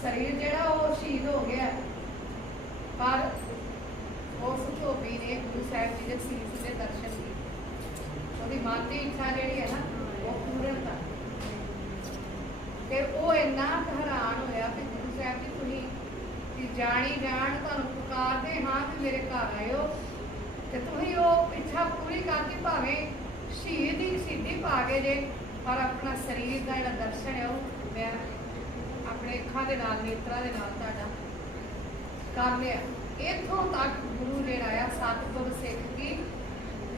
ਸਰੀਰ ਜਿਹੜਾ ਉਹ ਸ਼ਹੀਦ ਹੋ ਗਿਆ ਪਰ ਉਸ ਧੋਬੀ ਨੇ ਗੁਰੂ ਸਾਹਿਬ ਜੀ ਦੇ ਸੀਸ ਦੇ ਦਰਸ਼ਨ ਕੀਤੇ। ਉਹਦੀ ਮਨ ਦੀ ਇੱਛਾ ਜਿਹੜੀ ਹੈ ਨਾ, ਉਹ ਪੂਰਨ ਕਰ ਤੇ ਉਹ ਇੰਨਾ ਹੈਰਾਨ ਹੋਇਆ ਕਿ ਗੁਰੂ ਸਾਹਿਬ ਜੀ, ਤੁਸੀਂ ਕਿ ਜਾਣੀ ਜਾਣ, ਤੁਹਾਨੂੰ ਪੁਕਾਰਦੇ ਹਾਂ ਕਿ ਮੇਰੇ ਘਰ ਆਇਓ ਤੇ ਤੁਸੀਂ ਉਹ ਇੱਛਾ ਪੂਰੀ ਕਰਦੀ ਭਾਵੇਂ ਸ਼ਹੀਦ ਹੀ ਸਿੱਧੀ ਪਾ ਕੇ ਜੇ, ਪਰ ਆਪਣਾ ਸਰੀਰ ਦਾ ਜਿਹੜਾ ਦਰਸ਼ਨ ਹੈ ਉਹ ਮੈਂ ਆਪਣੇ ਅੱਖਾਂ ਦੇ ਨਾਲ, ਨੇਤਰਾਂ ਦੇ ਨਾਲ ਤੁਹਾਡਾ ਕਰ ਲਿਆ। ਇੱਥੋਂ ਤੱਕ ਗੁਰੂ ਜਿਹੜਾ ਆ ਸਤਿਗੁਰ ਸਿੱਖ ਕੀ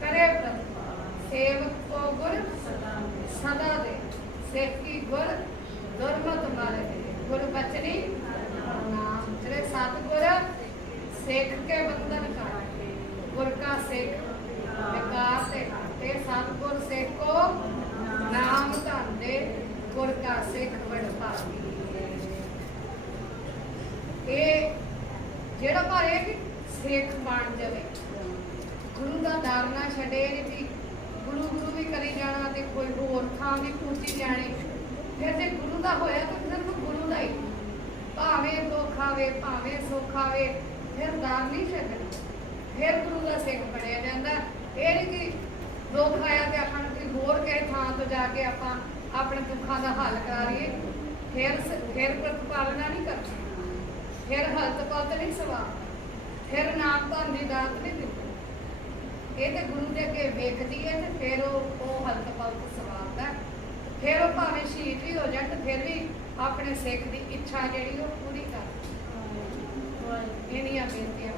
ਕਰੇ ਪ੍ਰਤਿਪਾਲ ਸੇਵਕ ਕੋ ਗੁਰ ਸਦਾ ਦੇ। ਸਿੱਖ ਕੀ ਗੁਰ ਦੁਰਮਤ ਮਾਰੇ ਗੁਰ ਬਚਨੀ ਨਾਮ ਜਿਹੜੇ ਸਤਿਗੁਰ ਸਿੱਖ ਕੇ ਬੰਧਨ ਕਾਟੇ ਗੁਰ ਕਾ ਸਿੱਖ ਵਿਕਾਰ ਤੇ ਤੇ ਸਤਿਗੁਰ ਸਿੱਖ ਕੋ ਨਾਮ ਧਨ ਦੇ ਗੁਰ ਕਾ ਸਿੱਖ ਬੜ ਭਾਗੀ ਇਹ ਜਿਹੜਾ ਪਰ ਇਹ ਕਿ ਸਿੱਖ ਬਣ ਜਾਵੇ। ਗੁਰੂ ਦਾ ਦਰ ਨਾ ਛੱਡੇ ਨਹੀਂ ਵੀ ਗੁਰੂ ਗੁਰੂ ਵੀ ਕਰੀ ਜਾਣਾ ਤੇ ਕੋਈ ਹੋਰ ਥਾਂ ਵੀ ਪੂਜੀ ਜਾਣੀ। ਫਿਰ ਜੇ ਗੁਰੂ ਦਾ ਹੋਇਆ ਤਾਂ ਸਿਰਫ ਗੁਰੂ ਦਾ ਹੀ। ਭਾਵੇਂ ਦੁੱਖ ਆਵੇ, ਭਾਵੇਂ ਸੁੱਖ ਆਵੇ, ਫਿਰ ਦਾਰ ਨਹੀਂ ਛੱਡਣਾ। ਫਿਰ ਗੁਰੂ ਦਾ ਸਿੱਖ ਬਣਿਆ ਜਾਂਦਾ। ਇਹ ਨਹੀਂ ਕਿ ਦੁੱਖ ਆਇਆ ਤੇ ਆਪਾਂ ਨੂੰ ਕੋਈ ਹੋਰ ਕਿਸੇ ਥਾਂ ਤੋਂ ਜਾ ਕੇ ਆਪਾਂ ਆਪਣੇ ਦੁੱਖਾਂ ਦਾ ਹੱਲ ਕਰਾਂਗੇ ਫਿਰ ਸ- ਫਿਰ ਪ੍ਰਤਪਾਲਨਾ ਨਹੀਂ ਕਰਨੀ। ਫਿਰ ਹਲਤ ਪਲਤ ਨਹੀਂ ਸਵਾ ਫਿਰ ਨਾਮ ਧਨ ਦੀ ਦਾਤ ਨਹੀਂ ਦਿੰਦੀ। ਇਹ ਤੇ ਗੁਰੂ ਦੇ ਅੱਗੇ ਵੇਖਦੀ ਹੈ ਤੇ ਫਿਰ ਉਹ ਉਹ ਹਲਤ ਪਲਤ ਸਵਾਰਦਾ। ਫਿਰ ਉਹ ਭਾਵੇਂ ਸ਼ਹੀਦ ਵੀ ਹੋ ਜਾਣ ਤੇ ਫਿਰ ਵੀ ਆਪਣੇ ਸਿੱਖ ਦੀ ਇੱਛਾ ਜਿਹੜੀ ਉਹ ਪੂਰੀ ਕਰ ਇਹਨੀਆਂ ਬੇਨਤੀਆਂ